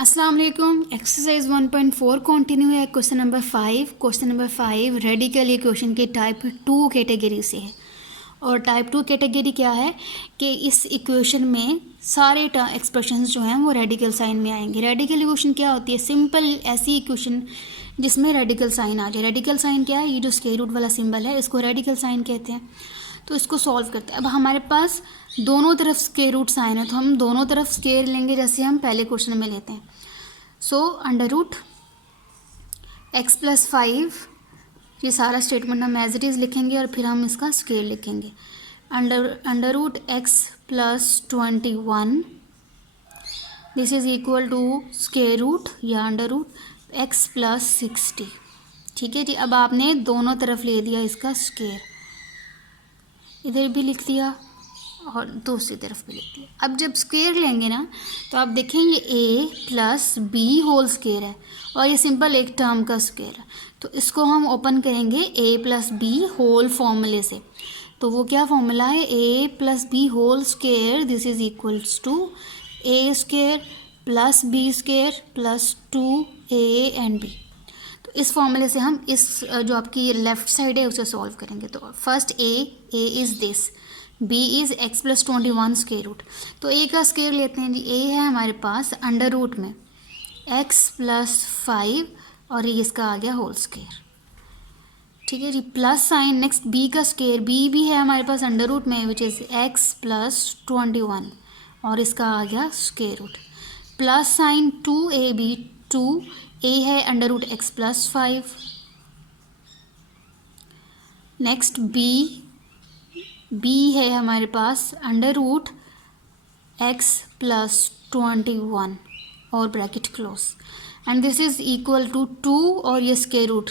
अस्सलाम वालेकुम। Exercise 1.4 continue है। क्वेश्चन नंबर 5 रेडिकल इक्वेशन के टाइप 2 कैटेगरी से है। और टाइप 2 कैटेगरी क्या है कि इस इक्वेशन में सारे एक्सप्रेशंस जो हैं वो रेडिकल साइन में आएंगे। रेडिकल इक्वेशन क्या होती है? सिंपल ऐसी इक्वेशन जिसमें रेडिकल साइन आ जाए। रेडिकल साइन क्या है? ये जो स्क्वायर रूट वाला सिंबल है इसको रेडिकल साइन कहते हैं। तो इसको सॉल्व करते हैं। अब हमारे पास दोनों तरफ स्क्वायर रूट साइन है तो हम दोनों तरफ स्क्वायर लेंगे, जैसे हम पहले क्वेश्चन में लेते हैं। So under root x plus 5, ये सारा स्टेटमेंट हम एज इट इज़ लिखेंगे और फिर हम इसका स्क्वायर लिखेंगे। Under root x plus 21 this is equal to square root या अंडर रूट एक्स प्लस 60। ठीक है जी। अब आपने दोनों तरफ ले दिया इसका स्क्वायर, इधर भी लिख दिया और दूसरी तरफ भी लिख दिया। अब जब स्क्वायर लेंगे ना तो आप देखें ये a plus b whole square है और ये सिंपल एक टर्म का स्क्वायर है। तो इसको हम ओपन करेंगे a प्लस बी होल फॉर्मूले से। तो वो क्या फॉर्मूला है? a plus b whole square this is equals to a square plus b square plus 2a and b। तो इस फॉर्मूले से हम इस जो आपकी लेफ्ट साइड है उसे सॉल्व करेंगे। तो first a is this, b is x plus 21 square root. तो a का स्क्वायर लेते हैं जी। a है हमारे पास अंडर रूट में x प्लस 5 और ये इसका आ गया होल स्क्वायर। ठीक है जी। प्लस साइन नेक्स्ट b का स्क्वायर, b भी है हमारे पास अंडर रूट में विच इज़ x प्लस 21 और इसका आ गया square root. Plus sign 2ab, 2a है under root x plus 5। Next b है हमारे पास अंडर रूट एक्स प्लस 21 और bracket close and this is equal to 2 और ये स्क्वायर रूट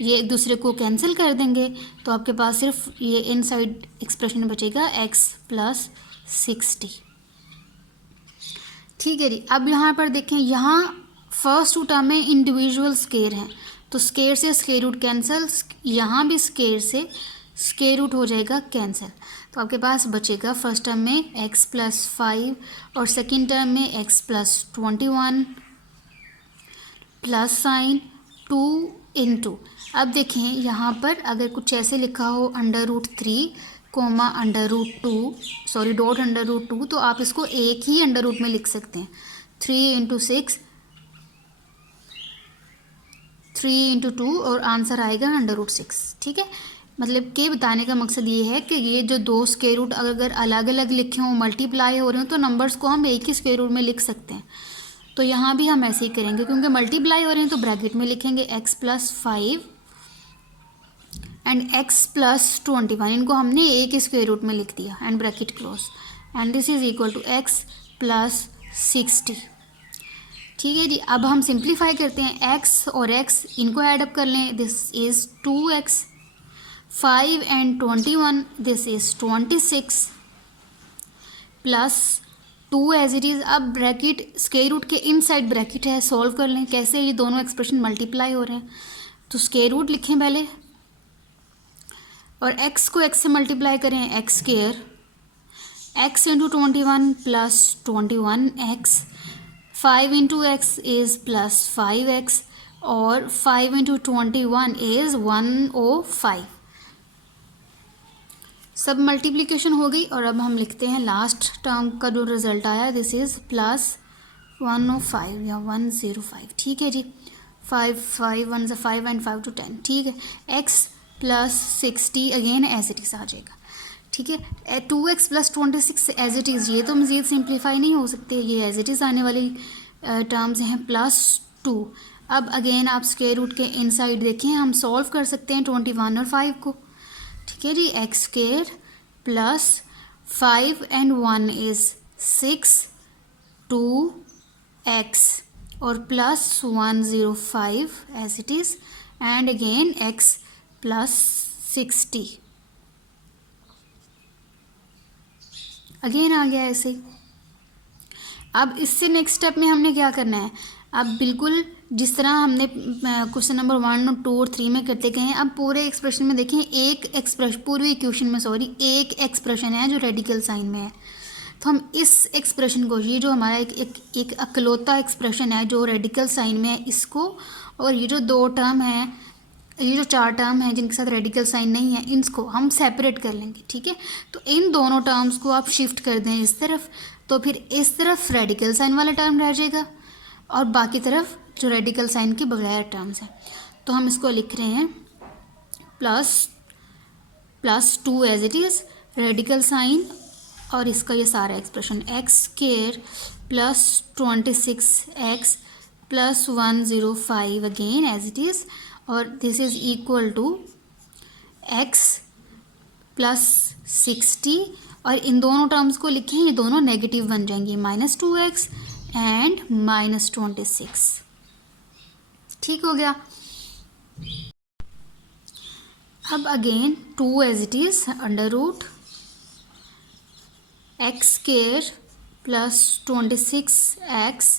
ये एक दूसरे को कैंसिल कर देंगे तो आपके पास सिर्फ ये इनसाइड एक्सप्रेशन बचेगा x प्लस 60। ठीक है जी। अब यहाँ पर देखें, यहाँ फर्स्ट टू टर्म में इंडिविजुअल स्क्वायर हैं तो स्क्वायर से स्क्वायर रूट कैंसिल, यहाँ भी स्क्वायर से स्क्वायर रूट हो जाएगा कैंसिल। तो आपके पास बचेगा फर्स्ट टर्म में x प्लस 5 और सेकेंड टर्म में x plus 21 plus sign 2 into. अब देखें यहाँ पर अगर कुछ ऐसे लिखा हो under root 3 comma under root 2 sorry dot under root 2 तो आप इसको एक ही अंडर रूट में लिख सकते हैं। 3 इंटू 6 3 इंटू 2 और आंसर आएगा अंडर रूट 6। ठीक है। मतलब कि बताने का मकसद ये है कि ये जो दो स्क्वायर रूट अगर अलग अलग लिखे हों, मल्टीप्लाई हो रहे हो तो नंबर्स को हम एक ही स्क्वायर रूट में लिख सकते हैं। तो यहाँ भी हम ऐसे ही करेंगे क्योंकि मल्टीप्लाई हो रहे हैं तो ब्रैकेट में लिखेंगे x plus 5 and x plus 21, इनको हमने एक ही स्क्वायर रूट में लिख दिया and bracket close and this is equal to x plus 60। ठीक है जी। अब हम सिंप्लीफाई करते हैं, x और x इनको ऐडअप कर लें, this is 2x 5 and 21 this is 26 plus 2 as it is. अब ब्रैकेट स्क्वायर रूट के इनसाइड ब्रैकेट है, सॉल्व कर लें कैसे, ये दोनों एक्सप्रेशन मल्टीप्लाई हो रहे हैं तो स्क्वायर रूट लिखें पहले और x को x से मल्टीप्लाई करें, x square x into 21 plus 21x 5 into x is plus 5x और 5 इंटू 21 इज़ 105। सब मल्टीप्लिकेशन हो गई और अब हम लिखते हैं लास्ट टर्म का जो रिज़ल्ट आया दिस इज़ प्लस 105 या 105। ठीक है जी। 5 1 से 5 एंड 5 to 10। ठीक है। x plus 60 again as it is आ जाएगा। ठीक है। 2x plus 26 as it is, ये तो मज़ीद सिंप्लीफाई नहीं हो सकते, ये एज इट इज़ आने वाली टर्म्स हैं प्लस 2। अब अगेन आप स्क्वायर रूट के इनसाइड देखें, हम सॉल्व कर सकते हैं 21 और 5 को। ठीक है जी। X square plus 5 and 1 is 6 2x और plus 105 as it is and again x plus 60 again आ गया ऐसे। अब इससे नेक्स्ट स्टेप में हमने क्या करना है, अब बिल्कुल जिस तरह हमने क्वेश्चन नंबर 1 और 2 और 3 में करते गए हैं, अब पूरे एक्सप्रेशन में देखें एक एक्सप्रेशन पूरी इक्वेशन में एक एक्सप्रेशन है जो रेडिकल साइन में है। तो हम इस एक्सप्रेशन को, ये जो हमारा एक अकलौता एक्सप्रेशन है जो रेडिकल साइन में है, इसको और ये जो दो टर्म है, ये जो चार टर्म है जिनके साथ रेडिकल साइन नहीं है, इनको हम सेपरेट कर लेंगे। ठीक है, तो इन दोनों टर्म्स को आप शिफ्ट कर दें इस तरफ, तो फिर इस तरफ रेडिकल साइन वाला टर्म रह जाएगा और बाकी तरफ जो रेडिकल साइन के बगैर टर्म्स हैं। तो हम इसको लिख रहे हैं plus 2 as it is radical sign और इसका ये सारा expression x square plus 26x plus 105 again as it is, और this is equal to x plus 60, और इन दोनों टर्म्स को लिखें, ये दोनों नेगेटिव बन जाएंगे, -2x एंड -26। ठीक हो गया। अब again 2 as it is under root x square plus 26x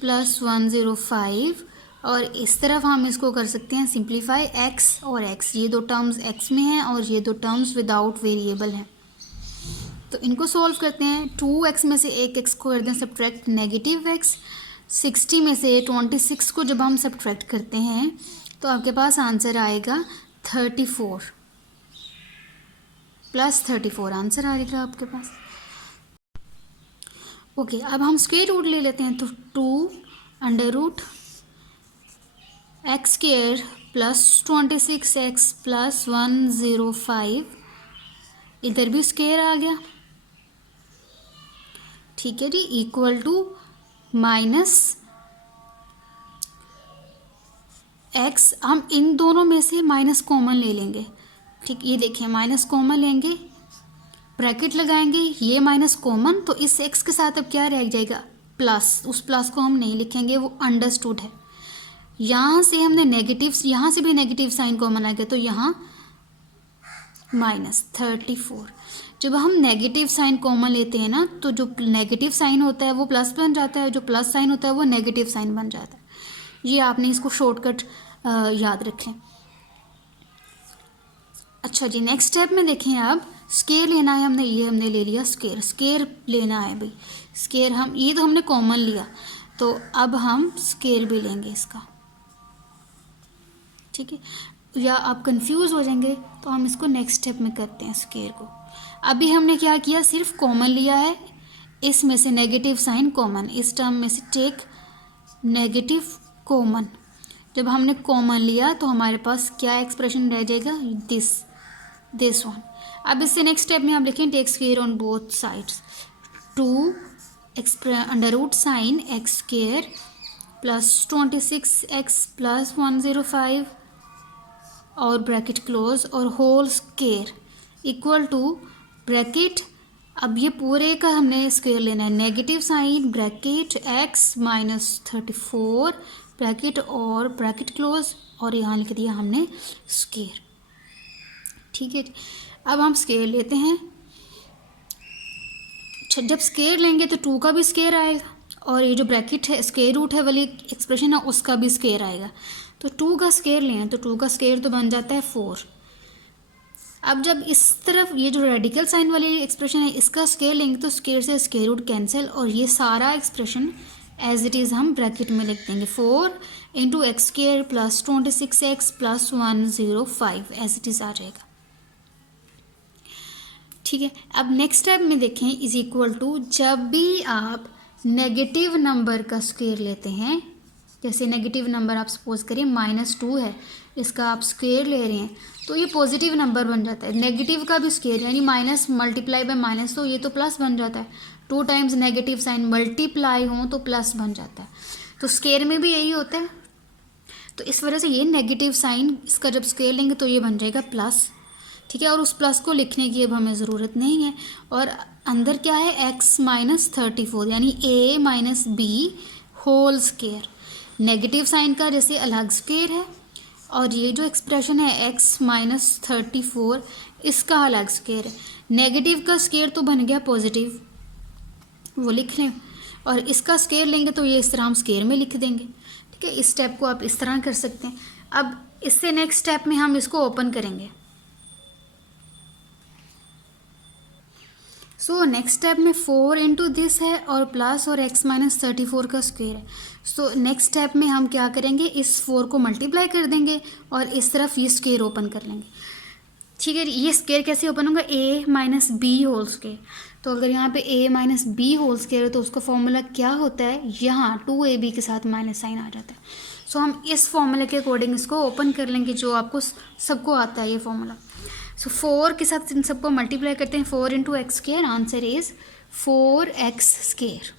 plus 105, और इस तरफ हम इसको कर सकते हैं सिंप्लीफाई, x और x, ये दो टर्म्स x में हैं और ये दो टर्म्स विदाउट वेरिएबल हैं। तो इनको सॉल्व करते हैं। 2x में से एक x को कर दें सब्ट्रैक्ट -x, 60 में से 26 को जब हम सब्ट्रैक्ट करते हैं तो आपके पास आंसर आएगा 34 प्लस 34 आंसर आएगा आपके पास। ओके, अब हम स्क्वायर रूट ले लेते हैं। तो 2 under root x square plus 26x plus 105, इधर भी स्क्वायर आ गया। ठीक है जी, इक्वल टू माइनस x, हम इन दोनों में से माइनस कॉमन ले लेंगे। ठीक, ये देखिए माइनस कॉमन लेंगे, ब्रैकेट लगाएंगे, ये माइनस कॉमन, तो इस x के साथ अब क्या रह जाएगा, प्लस। उस प्लस को हम नहीं लिखेंगे, वो अंडरस्टूड है। यहाँ से हमने नेगेटिव, यहाँ से भी नेगेटिव साइन कॉमन आ गया, तो यहाँ -34। जब हम नेगेटिव साइन कॉमन लेते हैं ना, तो जो नेगेटिव साइन होता है वो प्लस बन जाता है, जो प्लस साइन होता है वो नेगेटिव साइन बन जाता है। ये आपने इसको शॉर्टकट याद रखें। अच्छा जी, नेक्स्ट स्टेप में देखें, अब स्क्वायर लेना है हमने, ये हमने ले लिया स्क्वायर लेना है भाई। स्क्वायर हम, ये तो हमने कॉमन लिया, तो अब हम स्क्वायर भी लेंगे इसका। ठीक है, या आप कंफ्यूज हो जाएंगे तो हम इसको नेक्स्ट स्टेप में करते हैं स्क्वायर को। अभी हमने क्या किया, सिर्फ कॉमन लिया है, इसमें से नेगेटिव साइन कॉमन, इस टर्म में से टेक नेगेटिव कॉमन। जब हमने कॉमन लिया तो हमारे पास क्या एक्सप्रेशन रह जाएगा, दिस वन। अब इससे नेक्स्ट स्टेप में हम लिखें take square on both sides, 2 under root sign x square plus 26x plus 105 और ब्रैकेट क्लोज और whole square equal to bracket. अब ये पूरे का हमने स्क्वायर लेना है, negative sign bracket x -34 bracket और ब्रैकेट क्लोज, और यहाँ लिख दिया हमने स्क्वायर। ठीक है, अब हम स्क्वायर लेते हैं। जब स्क्वायर लेंगे तो 2 का भी स्क्वायर आएगा, और ये जो ब्रैकेट है स्क्वायर रूट है वाली एक्सप्रेशन है उसका भी स्क्वायर आएगा। तो 2 का स्क्वायर लें तो 2 का स्क्वायर तो बन जाता है 4। अब जब इस तरफ ये जो रेडिकल साइन वाली एक्सप्रेशन है इसका स्क्वायर लेंगे तो स्क्वायर से स्क्वायर रूट कैंसिल, और ये सारा एक्सप्रेशन एज इट इज़ हम ब्रैकेट में लिख देंगे, 4 into x square plus 26x plus 105 as it is आ जाएगा। ठीक है, अब नेक्स्ट स्टेप में देखें, इज इक्वल टू, जब भी आप नेगेटिव नंबर का स्क्वायर लेते हैं, जैसे नेगेटिव नंबर आप सपोज करें -2 है, इसका आप स्क्वायर ले रहे हैं तो ये पॉजिटिव नंबर बन जाता है। नेगेटिव का भी स्क्वायर यानी माइनस मल्टीप्लाई बाय माइनस, तो ये तो प्लस बन जाता है। 2 टाइम्स नेगेटिव साइन मल्टीप्लाई हो तो प्लस बन जाता है। तो स्क्वायर में भी यही होता है। तो इस वजह से ये नेगेटिव साइन, इसका जब स्क्वायर लेंगे तो ये बन जाएगा प्लस। ठीक है, और उस प्लस को लिखने की अब हमें ज़रूरत नहीं है। और अंदर क्या है, x -34 यानी a minus b whole square. Negative sign का जैसे अलग स्क्वायर है, और ये जो एक्सप्रेशन है x -34 इसका अलग स्क्वायर है। नेगेटिव का स्क्वायर तो बन गया पॉजिटिव, वो लिख लें, और इसका स्क्वायर लेंगे तो ये इस तरह हम स्क्वायर में लिख देंगे। ठीक है, इस स्टेप को आप इस तरह कर सकते हैं। अब इससे नेक्स्ट स्टेप में हम इसको ओपन करेंगे। सो नेक्स्ट स्टेप में 4 इंटू दिस है और प्लस और x माइनस 34 का स्क्वायर है। सो नेक्स्ट स्टेप में हम क्या करेंगे, इस 4 को मल्टीप्लाई कर देंगे और इस तरफ ये स्क्वायर ओपन कर लेंगे। ठीक है, ये स्क्वायर कैसे ओपन होगा, a minus b whole square. तो अगर यहाँ पे a minus b whole square है तो उसका फॉर्मूला क्या होता है, यहाँ 2ab के साथ माइनस साइन आ जाता है। सो हम इस फॉर्मूले के अकॉर्डिंग इसको ओपन कर लेंगे, जो आपको सबको आता है ये फॉर्मूला। सो 4 के साथ इन सबको मल्टीप्लाई करते हैं, 4 into x square, answer is 4x square.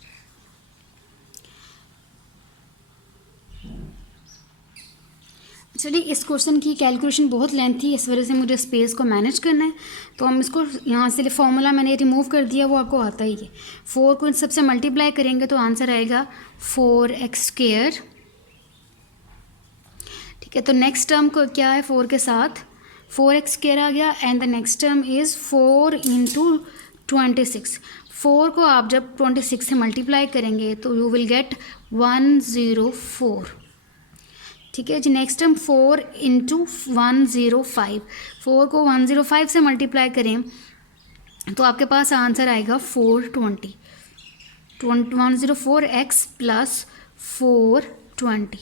चलिए, इस क्वेश्चन की कैलकुलेशन बहुत लेंथी है, इस वजह से मुझे स्पेस को मैनेज करना है, तो हम इसको यहाँ से फॉर्मूला मैंने रिमूव कर दिया, वो आपको आता ही है। 4 को इन सबसे मल्टीप्लाई करेंगे तो आंसर आएगा 4x स्क्वायर। ठीक है, तो नेक्स्ट टर्म को क्या है, 4 के साथ 4x स्क्वायर आ गया and the next term is 4 into 26। 4 को आप जब 26 से मल्टीप्लाई करेंगे तो यू विल गेट 104। ठीक है जी, नेक्स्ट टर्म 4 इंटू 105। 4 को 105 से मल्टीप्लाई करें तो आपके पास आंसर आएगा 420। 104x प्लस 420,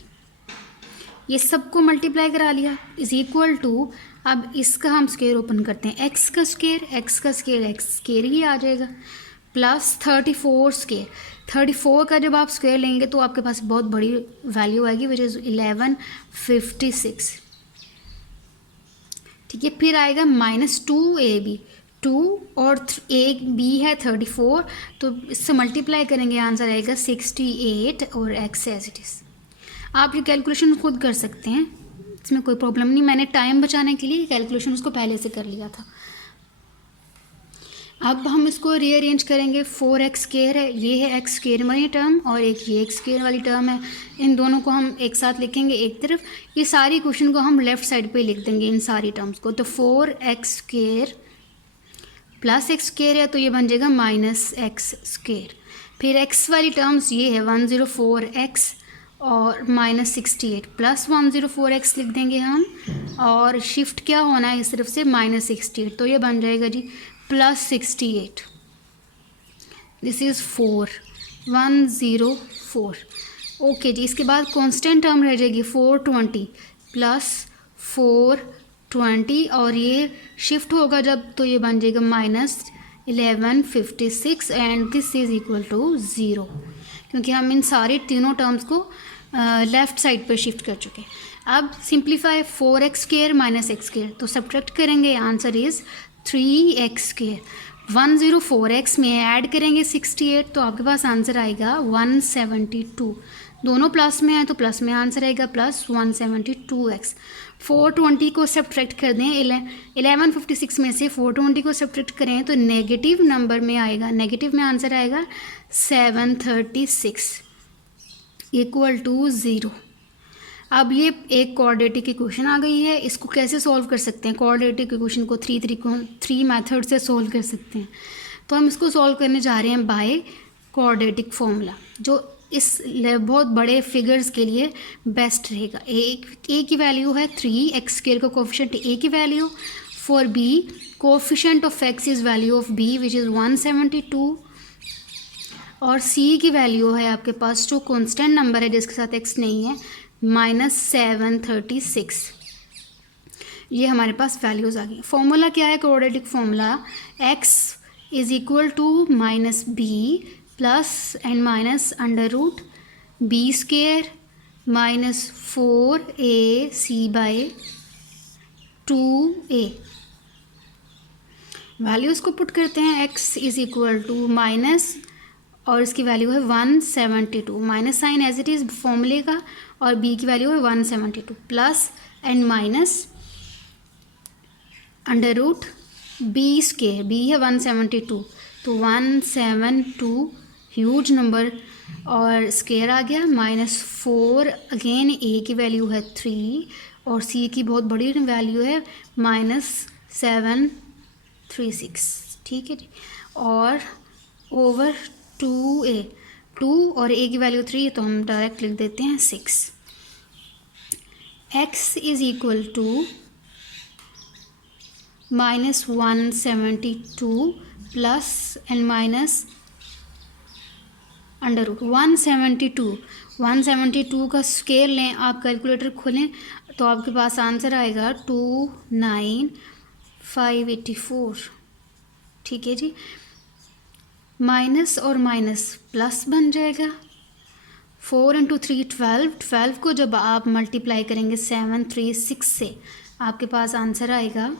ये सबको मल्टीप्लाई करा लिया, इज इक्वल टू, अब इसका हम स्क्वायर ओपन करते हैं, x का स्क्वायर x स्क्वायर ही आ जाएगा, प्लस 34 स्क्वायर। 34 का जब आप स्क्वायर लेंगे तो आपके पास बहुत बड़ी वैल्यू आएगी, विच इज़ 1156। ठीक है, फिर आएगा माइनस 2ab, 2 और ab है 34, तो इससे मल्टीप्लाई करेंगे आंसर आएगा 68 और x एज इट इज़। आप ये कैलकुलेशन खुद कर सकते हैं, इसमें कोई प्रॉब्लम नहीं, मैंने टाइम बचाने के लिए कैलकुलेशन उसको पहले से कर लिया था। अब हम इसको रीअरेंज करेंगे, 4x स्क्वायर है, ये है x स्क्वायर वाली टर्म और एक ये x स्क्वायर वाली टर्म है, इन दोनों को हम एक साथ लिखेंगे एक तरफ, ये सारी क्वेश्चन को हम लेफ्ट साइड पे लिख देंगे इन सारी टर्म्स को। तो 4x square plus x square है तो ये बन जाएगा माइनस x स्क्वायर। फिर x वाली टर्म्स ये है 104x और माइनस 68 प्लस 104x लिख देंगे हम, और शिफ्ट क्या होना है इस तरफ से माइनस 68, तो ये बन जाएगा जी प्लस 68। This is 104। ओके जी, इसके बाद कांस्टेंट टर्म रह जाएगी 420 प्लस 420, और ये शिफ्ट होगा जब तो ये बन जाएगा minus 1156 and this is equal to 0, क्योंकि हम इन सारे तीनों टर्म्स को लेफ़्ट साइड पर शिफ्ट कर चुके हैं। अब simplify 4x square minus x square, तो सब्ट्रैक्ट करेंगे, answer is 3x square. 104x में ऐड करेंगे 68 तो आपके पास आंसर आएगा 172। दोनों प्लस में है तो प्लस में आंसर आएगा प्लस 172x। 420 को सब्ट्रैक्ट कर दें, 1156 में से 420 को सब्ट्रैक्ट करें तो नेगेटिव नंबर में आएगा, नेगेटिव में आंसर आएगा 736 इक्वल टू 0। अब ये एक क्वाड्रेटिक इक्वेशन आ गई है, इसको कैसे सॉल्व कर सकते हैं, क्वाड्रेटिक इक्वेशन को 3 मेथड से सॉल्व कर सकते हैं। तो हम इसको सॉल्व करने जा रहे हैं बाय क्वाड्रेटिक फॉर्मूला, जो इस बहुत बड़े फिगर्स के लिए बेस्ट रहेगा। ए की वैल्यू है 3, एक्स स्क्वायर का कोफिशिएंट ए की value, for b coefficient of x is value of b which is 172, और सी की वैल्यू है आपके पास जो कांस्टेंट नंबर है जिसके साथ एक्स नहीं है -736। ये हमारे पास वैल्यूज़ आ गई। फॉर्मूला क्या है quadratic formula, x is equal to minus b plus and minus under root b square minus 4ac/2a। Values को पुट करते हैं, x is equal to minus और इसकी वैल्यू है 172, minus sign as it is फॉर्मूले का, और b की वैल्यू है 172 plus and minus under root b square, b है 172 तो 172 ह्यूज नंबर और स्क्वेयर आ गया, -4 अगेन a की वैल्यू है 3 और c की बहुत बड़ी वैल्यू है -736। ठीक है जी, और ओवर 2a, 2 और a की वैल्यू 3 तो हम डायरेक्ट लिख देते हैं 6। x is equal to -172 plus and minus under root 172 का स्क्वायर लें आप, कैलकुलेटर खोलें तो आपके पास आंसर आएगा 29584। ठीक है जी, माइनस और माइनस प्लस बन जाएगा। 4 इंटू 3 12 को जब आप मल्टीप्लाई करेंगे 736 से आपके पास आंसर आएगा,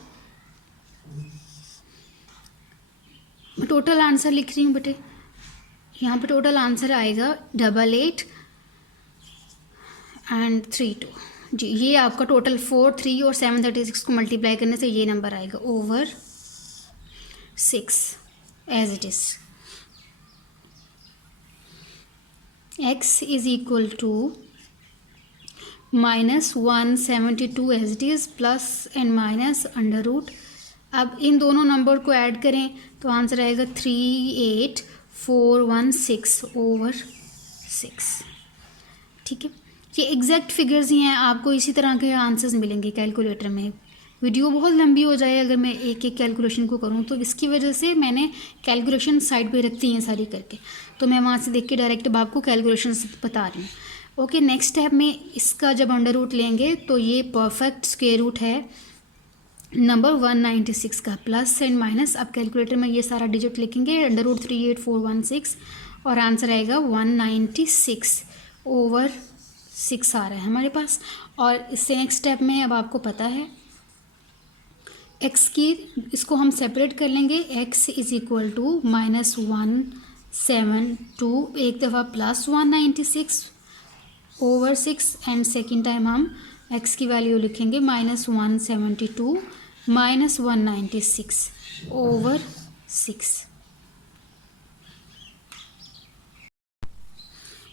टोटल आंसर लिख रही हूँ बेटे, यहाँ पे टोटल आंसर आएगा 88 एंड 32 जी। ये आपका टोटल 4, 3 और 736 को मल्टीप्लाई करने से ये नंबर आएगा over 6 as it is. x is equal to -172 as it is plus and minus under root. अब इन दोनों नंबर को ऐड करें तो आंसर आएगा 38416 ओवर 6। ठीक है, ये एग्जैक्ट फिगर्स ही हैं, आपको इसी तरह के आंसर्स मिलेंगे कैलकुलेटर में। वीडियो बहुत लंबी हो जाए अगर मैं एक एक कैलकुलेशन को करूँ, तो इसकी वजह से मैंने कैलकुलेशन साइड पे रखती हैं सारी करके, तो मैं वहाँ से देख के डायरेक्ट अब आपको कैलकुलेशन बता रही हूँ। ओके, नेक्स्ट स्टेप में इसका जब अंडर रूट लेंगे तो ये परफेक्ट स्क्वायर रूट है नंबर 196 का, प्लस एंड माइनस। अब कैलकुलेटर में ये सारा डिजिट लिखेंगे, अंडर रूट 38416 और आंसर आएगा 196 ओवर 6 आ रहा है हमारे पास। और इससे नेक्स्ट स्टेप में अब आपको पता है x की, इसको हम सेपरेट कर लेंगे। x इज इक्वल टू -172, एक दफ़ा plus 196 over 6 and second time हम x की वैल्यू लिखेंगे -172 -196 ओवर 6।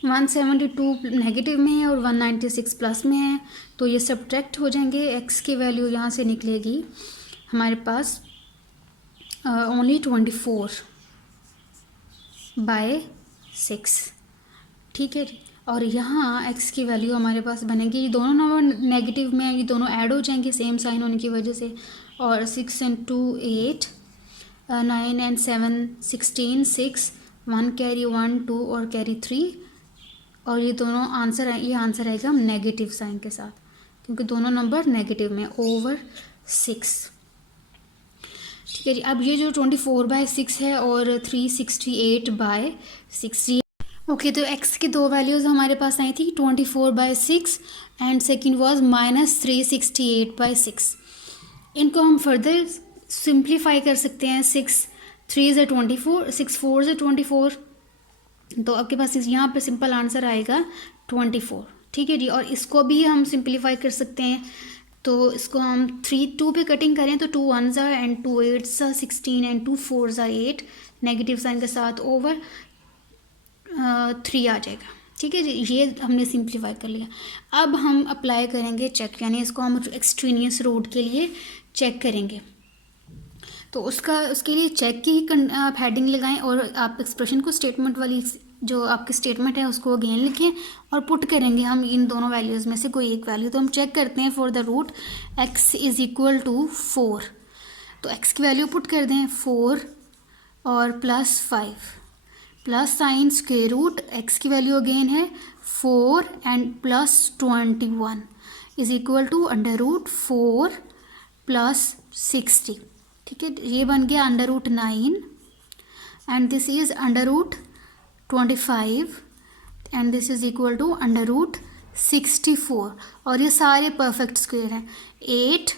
172 नेगेटिव में है और 196 प्लस में है, तो ये सब्ट्रैक्ट हो जाएंगे। x की वैल्यू यहाँ से निकलेगी हमारे पास ओनली 24/6। ठीक है जी, और यहाँ x की वैल्यू हमारे पास बनेगी, ये दोनों नंबर नेगेटिव में है, ये दोनों ऐड हो जाएंगे सेम साइन होने की वजह से। और 6 and 2 8, 9 and 7 16, 6, 1 कैरी 1 2 और कैरी 3, और ये दोनों आंसर ये आंसर आएगा नेगेटिव साइन के साथ क्योंकि दोनों नंबर नेगेटिव में ओवर 6। ठीक है जी, अब ये जो 24/6 है और 368/6। ओके, तो x की दो वैल्यूज़ हमारे पास आई थी 24/6 एंड सेकेंड वाज -368/6। इनको हम फर्दर सिंप्लीफाई कर सकते हैं। 6 3 = 24, 6 4 = 24, तो आपके पास यहाँ पे सिंपल आंसर आएगा 24। ठीक है जी, और इसको भी हम सिंप्लीफाई कर सकते हैं, तो इसको हम 3 2 पे कटिंग करें तो 2 1s and 2 8s 16 and 2 4s 8 negative sign के साथ ओवर 3 आ जाएगा। ठीक है जी, ये हमने सिंप्लीफाई कर लिया। अब हम अप्लाई करेंगे चेक, यानी इसको हम एक्सट्रेनियस रूट के लिए चेक करेंगे। तो उसके लिए चेक की आप हेडिंग लगाएं और आप एक्सप्रेशन को स्टेटमेंट वाली जो आपकी स्टेटमेंट है उसको अगेन लिखें और पुट करेंगे हम इन दोनों वैल्यूज़ में से कोई एक वैल्यू। तो हम चेक करते हैं for the root x is equal to 4, तो x की वैल्यू पुट कर दें 4 और +5 plus sign square root x की वैल्यू अगेन है 4 एंड +21 इज़ इक्वल टू √4 +60। ठीक है, ये बन गया √9 and this is √25 and this is equal to √64, और ये सारे परफेक्ट स्क्वायर हैं। 3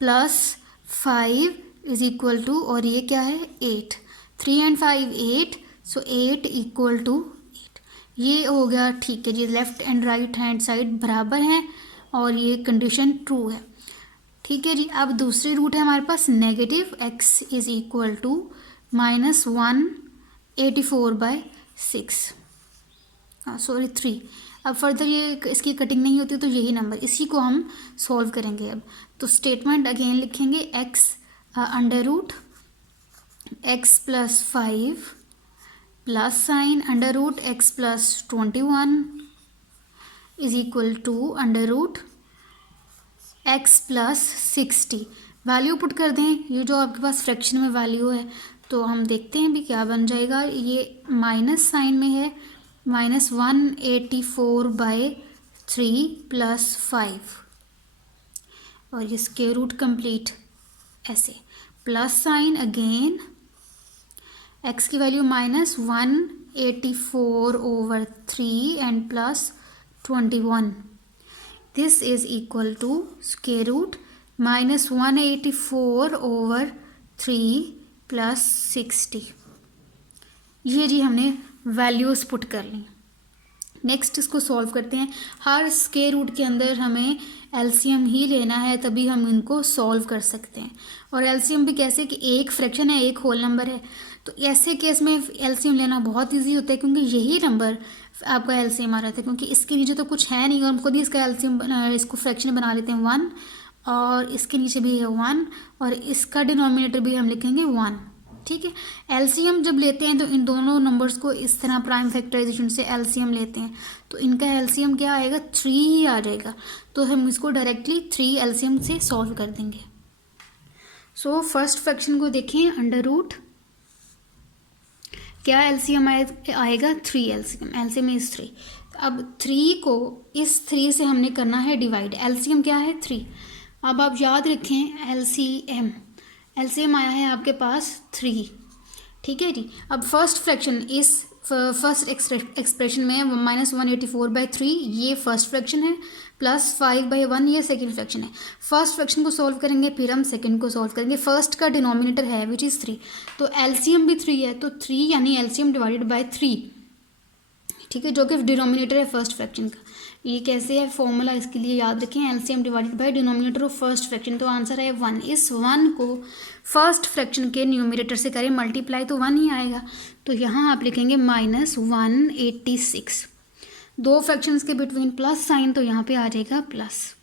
+ 5 इज इक्वल टू, और ये क्या है 8, 3 and 5 8, सो 8 इक्वल टू 8। ये हो गया। ठीक है जी, left and right hand side बराबर हैं और ये कंडीशन ट्रू है। ठीक है जी, अब दूसरी रूट है हमारे पास negative x is equal to -184/6 3। अब फर्दर ये इसकी कटिंग नहीं होती तो यही नंबर, इसी को हम सॉल्व करेंगे अब। तो स्टेटमेंट अगेन लिखेंगे x √x + 5 plus sign √x + 21 is equal to √x + 60। Value put कर दें, ये जो आपके पास फ्रैक्शन में वैल्यू है, तो हम देखते हैं भी क्या बन जाएगा। ये माइनस साइन में है, -184/3 + 5, और ये स्क्वायर रूट कंप्लीट ऐसे, प्लस साइन अगेन, x की value -184/3 and +21, this is equal to square root -184/3 + 60। ये जी हमने वैल्यूज़ पुट कर ली। नेक्स्ट इसको सॉल्व करते हैं। हर स्क्वायर रूट के अंदर हमें एलसीएम ही लेना है, तभी हम इनको सॉल्व कर सकते हैं। और एलसीएम भी कैसे कि एक फ्रैक्शन है, एक होल नंबर है, तो ऐसे केस में एलसीएम लेना बहुत इजी होता है, क्योंकि यही नंबर आपका एलसीएम आ रहा था, क्योंकि इसके नीचे तो कुछ है नहीं और हम खुद ही इसका एलसीएम इसको फ्रैक्शन बना लेते हैं 1, और इसके नीचे भी है 1, और इसका डिनोमिनेटर भी हम लिखेंगे 1। ठीक है, एलसीएम जब लेते हैं तो इन दोनों नंबर्स को इस तरह प्राइम फैक्टराइजेशन से एलसीएम लेते हैं, तो इनका एलसीएम क्या आएगा, 3 ही आ जाएगा। तो हम इसको डायरेक्टली 3 एलसीएम से सॉल्व कर देंगे। सो फर्स्ट फ्रैक्शन को देखें, अंडर रूट, क्या एलसीएम आएगा, 3 एलसीएम, एलसीएम इज 3। अब 3 को इस 3 से हमने करना है डिवाइड, एलसीएम क्या है 3। अब आप याद रखें एलसीएम, एलसीएम आया है आपके पास 3। ठीक है जी, अब फर्स्ट फ्रैक्शन इस फर्स्ट एक्सप्रेशन में -184/3 ये फर्स्ट फ्रैक्शन है, +5/1 ये सेकंड फ्रैक्शन है। फर्स्ट फ्रैक्शन को सॉल्व करेंगे, फिर हम सेकंड को सॉल्व करेंगे। फर्स्ट का डिनोमिनेटर है विच इज़ 3, तो एलसीएम भी 3 है, तो 3 यानी एलसीएम डिवाइडेड बाय 3। ठीक है, जो कि डिनोमिनेटर है फर्स्ट फ्रैक्शन का। ये कैसे है फॉर्मूला, इसके लिए याद रखें, LCM divided by denominator of first fraction, तो आंसर है 1। इस 1 को फर्स्ट फ्रैक्शन के न्यूमरेटर से करें मल्टीप्लाई तो 1 ही आएगा, तो यहाँ आप लिखेंगे -186। दो फ्रैक्शंस के बिटवीन प्लस साइन, तो यहाँ पे आ जाएगा प्लस।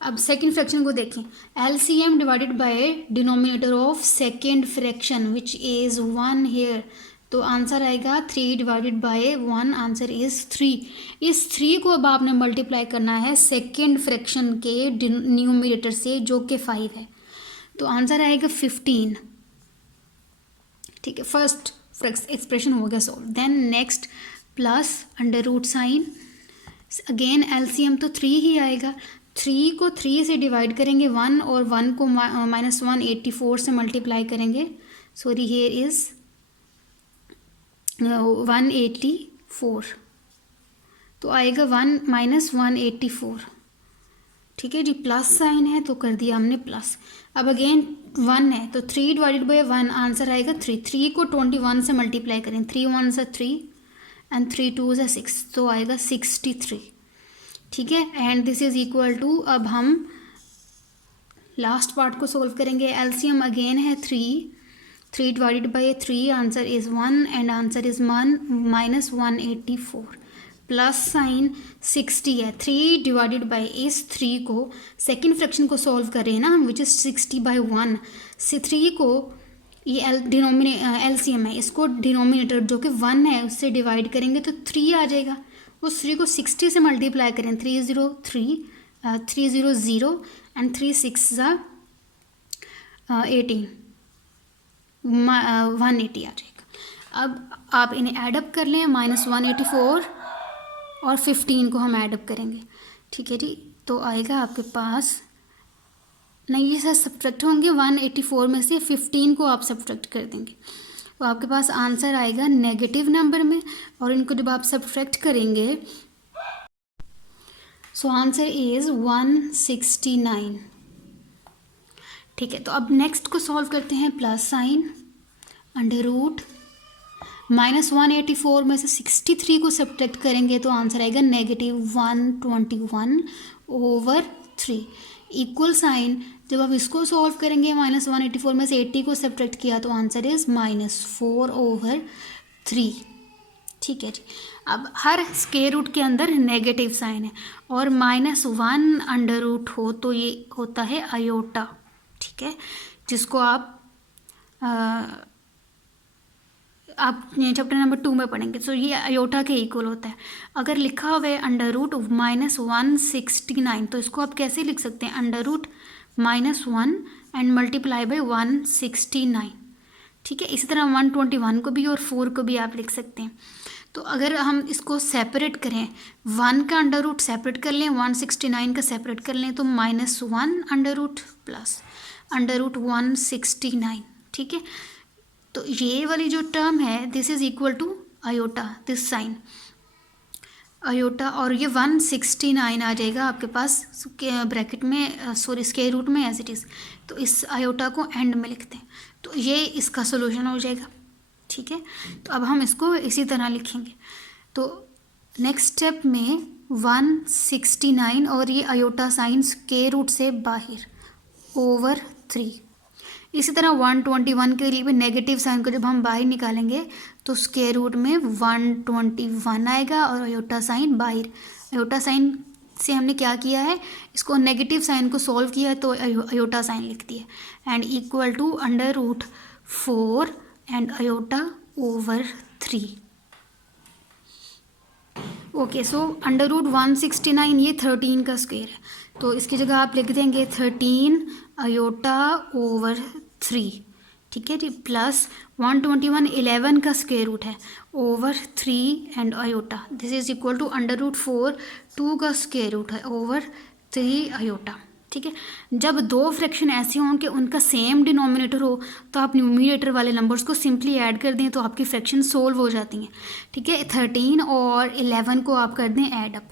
अब सेकेंड फ्रैक्शन को देखें, LCM divided by denominator of second fraction which is 1 here, तो आंसर आएगा 3 डिवाइडेड बाय 1, आंसर इज़ 3। इस 3 को अब आपने मल्टीप्लाई करना है सेकेंड फ्रैक्शन के न्यूमरेटर से जो कि 5 है, तो आंसर आएगा 15। ठीक है, फर्स्ट एक्सप्रेशन हो गया solve. Then next plus under root sign, again LCM तो 3 ही आएगा। 3 को 3 से डिवाइड करेंगे 1, और 1 को -184 से मल्टीप्लाई करेंगे, सॉरी हियर इज़ 184, तो आएगा 1 -184। ठीक है जी, प्लस साइन है तो कर दिया हमने प्लस। अब अगेन 1 है, तो 3 डिवाइडेड बाय 1 आंसर आएगा 3। 3 को 21 से मल्टीप्लाई करें, 3 1 से 3 एंड 3 2 से 6, तो आएगा 63। ठीक है, and this is equal to, अब हम लास्ट पार्ट को सोल्व करेंगे। एलसीएम अगेन है 3 divided by 3, answer is 1 and answer is -184। Plus sign 60 है, 3 डिवाइडेड बाय इस 3 को सेकेंड फ्रैक्शन को सॉल्व कर रहे हैं ना हम, विच इज़ 60/1 से 3 को ये एलसीएम है, इसको डिनोमिनेटर जो कि 1 है उससे डिवाइड करेंगे तो 3 आ जाएगा। उस 3 को 60 से मल्टीप्लाई करें, 303 300 एंड 3 6 18, 180 आ जाएगा। अब आप इन्हें ऐडअप कर लें, -184 और 15 को हम ऐडअप करेंगे। ठीक है जी, तो आएगा आपके पास, नहीं ये सर सब्ट्रैक्ट होंगे, 184 में से 15 को आप सब्ट्रैक्ट कर देंगे, तो आपके पास आंसर आएगा नेगेटिव नंबर में, और इनको जब आप सब्ट्रैक्ट करेंगे सो आंसर इज़ 169। ठीक है, तो अब नेक्स्ट को सॉल्व करते हैं। प्लस साइन अंडर रूट, -184 में से 63 को सब्ट्रैक्ट करेंगे तो आंसर आएगा -121/3। इक्वल साइन, जब आप इसको सॉल्व करेंगे, -184 में से 80 को सब्ट्रैक्ट किया तो आंसर इज़ -4/3। ठीक है जी, अब हर स्क्वायर रूट के अंदर नेगेटिव साइन है, और -1 अंडर रूट हो तो ये होता है आयोटा। ठीक है, जिसको आप चैप्टर नंबर 2 में पढ़ेंगे, तो ये आयोटा के इक्वल होता है। अगर लिखा हुआ है अंडर रूट -169, तो इसको आप कैसे लिख सकते हैं, under root -1 and multiply by 169, ठीक है। इसी तरह 121 को भी और 4 को भी आप लिख सकते हैं। तो अगर हम इसको सेपरेट करें, 1 का अंडर रूट सेपरेट कर लें, 169 का सेपरेट कर लें, तो -1 under root plus under root 169, ठीक है। तो ये वाली जो टर्म है this is equal to iota, this sign iota, और ये 169 आ जाएगा आपके पास ब्रैकेट में, सॉरी स्क्वायर रूट में एज इट इज़। तो इस आयोटा को एंड में लिखते हैं, तो ये इसका सोल्यूशन हो जाएगा, ठीक है। तो अब हम इसको इसी तरह लिखेंगे। तो नेक्स्ट स्टेप में 169 और ये आयोटा साइन स्क्वायर रूट से बाहर ओवर 3। इसी तरह 121 के लिए भी नेगेटिव साइन को जब हम बाहर निकालेंगे तो स्क्वायर रूट में 121 आएगा और आयोटा साइन बाहर। आयोटा साइन से हमने क्या किया है, इसको नेगेटिव साइन को सॉल्व किया है तो आयोटा साइन लिख दिया, and equal to under root 4 and iota over 3। Okay, so under root 169 ये 13 का स्क्वायर है, तो इसकी जगह आप लिख देंगे 13 आयोटा ओवर 3, ठीक है जी, प्लस 121 11 का स्क्वायर रूट है over 3 and iota, this is equal to under root 4 2 का स्क्वायर रूट है ओवर 3 आयोटा, ठीक है। जब दो फ्रैक्शन ऐसे हों कि उनका सेम डिनोमिनेटर हो तो आप न्यूमिनेटर वाले नंबर्स को सिंपली ऐड कर दें तो आपकी फ्रैक्शन सोल्व हो जाती हैं, ठीक है। 13 और 11 को आप कर दें ऐड अप,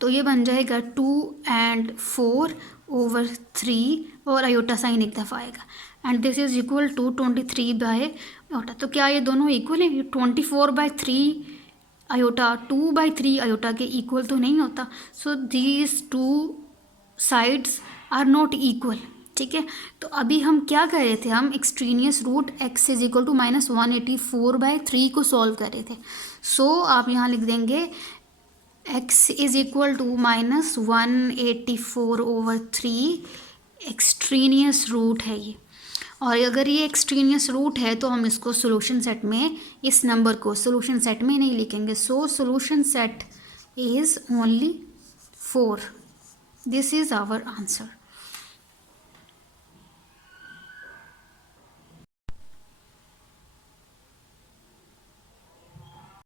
तो ये बन जाएगा 2 एंड 4 ओवर 3 और आयोटा साइन एक दफ़ा आएगा, and this is equal to 23 by iota. तो क्या ये दोनों इक्वल हैं? 24/3 आयोटा 2/3 आयोटा के इक्वल तो नहीं होता, so these two sides are not equal, ठीक है। तो अभी हम क्या कर रहे थे, हम extraneous root x is equal to -184/3 को सॉल्व कर रहे थे। सो आप यहाँ लिख देंगे x is equal to -184/3 extraneous root है ये, और अगर ये एक्सट्रीनियस रूट है तो हम इसको सोल्यूशन सेट में इस नंबर को सोल्यूशन सेट में नहीं लिखेंगे। So solution set is only 4, this is our answer.